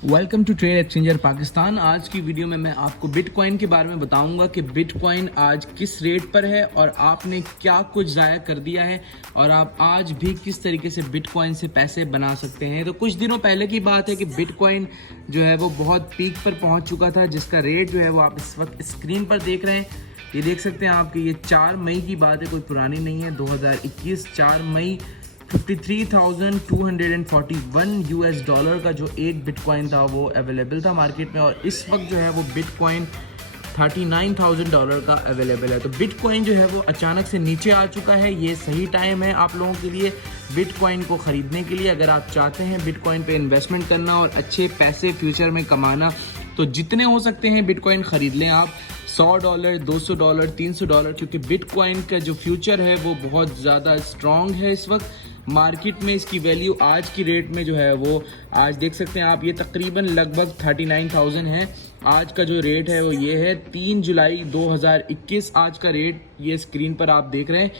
Welcome to trade exchanger Pakistan. आज की video में मैं आपको बिटकॉइन के बारे में बताऊंगा कि बिटकॉइन आज किस रेट पर है और आपने क्या कुछ ज़ाया कर दिया है और आप आज भी किस तरीके से बिटकॉइन से पैसे बना सकते हैं। तो कुछ दिनों पहले की बात है कि बिटकॉइन जो है वो बहुत पीक पर पहुंच चुका था, जिसका रेट जो है वो आप इस वक्त स्क्रीन पर देख रहे हैं। ये देख सकते हैं आप कि ये 4 मई की बात है, कोई पुरानी नहीं है। 2021 4 मई 53,241 यूएस डॉलर का जो एक बिटकॉइन था वो अवेलेबल था मार्केट में, और इस वक्त जो है वो बिटकॉइन $39,000 का अवेलेबल है। तो बिटकॉइन जो है वो अचानक से नीचे आ चुका है। ये सही टाइम है आप लोगों के लिए बिटकॉइन को ख़रीदने के लिए। अगर आप चाहते हैं बिटकॉइन पे इन्वेस्टमेंट करना और अच्छे पैसे फ्यूचर में कमाना, तो जितने हो सकते हैं बिटकॉइन ख़रीद लें आप। $100, $200, $300, क्योंकि बिटकॉइन का जो फ्यूचर है वो बहुत ज़्यादा स्ट्रॉन्ग है। इस वक्त मार्केट में इसकी वैल्यू आज की रेट में जो है वो आज देख सकते हैं आप, ये तकरीबन लगभग 39,000 है। आज का जो रेट है वो ये है 3 जुलाई 2021। आज का रेट ये स्क्रीन पर आप देख रहे हैं,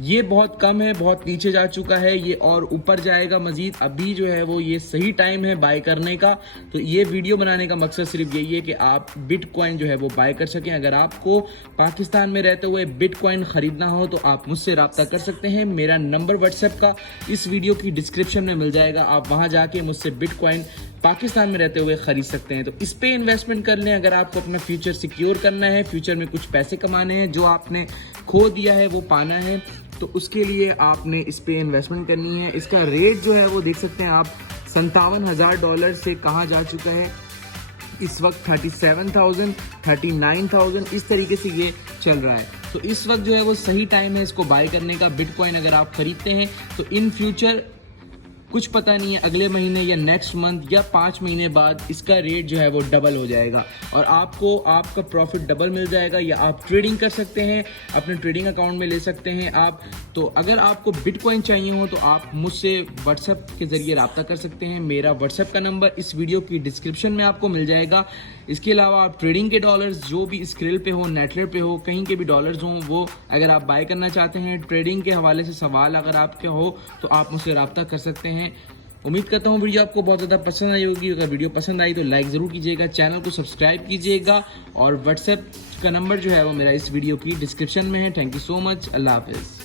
ये बहुत कम है, बहुत नीचे जा चुका है। ये और ऊपर जाएगा मजीद। अभी जो है वो ये सही टाइम है बाय करने का। तो ये वीडियो बनाने का मकसद सिर्फ यही है कि आप बिटकॉइन जो है वो बाय कर सकें। अगर आपको पाकिस्तान में रहते हुए बिटकॉइन खरीदना हो तो आप मुझसे रब्ता कर सकते हैं। मेरा नंबर व्हाट्सएप का इस वीडियो की डिस्क्रिप्शन में मिल जाएगा। आप वहाँ जाके मुझसे बिटकॉइन पाकिस्तान में रहते हुए खरीद सकते हैं। तो इस पे इन्वेस्टमेंट कर लें अगर आपको अपना फ्यूचर सिक्योर करना है, फ्यूचर में कुछ पैसे कमाने हैं, जो आपने खो दिया है वो पाना है, तो उसके लिए आपने इस पे इन्वेस्टमेंट करनी है। इसका रेट जो है वो देख सकते हैं आप, $57,000 से कहाँ जा चुका है इस वक्त, 37,000, 39,000 इस तरीके से ये चल रहा है। तो इस वक्त जो है वो सही टाइम है इसको बाय करने का। बिटकॉइन अगर आप खरीदते हैं तो इन फ्यूचर कुछ पता नहीं है, अगले महीने या नेक्स्ट मंथ या 5 महीने बाद इसका रेट जो है वो डबल हो जाएगा और आपको आपका प्रॉफिट डबल मिल जाएगा। या आप ट्रेडिंग कर सकते हैं, अपने ट्रेडिंग अकाउंट में ले सकते हैं आप। तो अगर आपको बिटकॉइन चाहिए हो तो आप मुझसे व्हाट्सएप के ज़रिए रब्ता कर सकते हैं। मेरा व्हाट्सएप का नंबर इस वीडियो की डिस्क्रिप्शन में आपको मिल जाएगा। इसके अलावा आप ट्रेडिंग के डॉलर्स जो भी स्क्रिल पे हो, नेटलेट पे हो, कहीं के भी डॉलर्स हों, वो अगर आप बाय करना चाहते हैं, ट्रेडिंग के हवाले से सवाल अगर आपके हो तो आप मुझसे रब्ता कर सकते हैं। उम्मीद करता हूँ वीडियो आपको बहुत ज़्यादा पसंद आई होगी। अगर वीडियो पसंद आई तो लाइक ज़रूर कीजिएगा, चैनल को सब्सक्राइब कीजिएगा, और व्हाट्सएप का नंबर जो है वो मेरा इस वीडियो की डिस्क्रिप्शन में है। Thank you so much. Allah हाफिज़।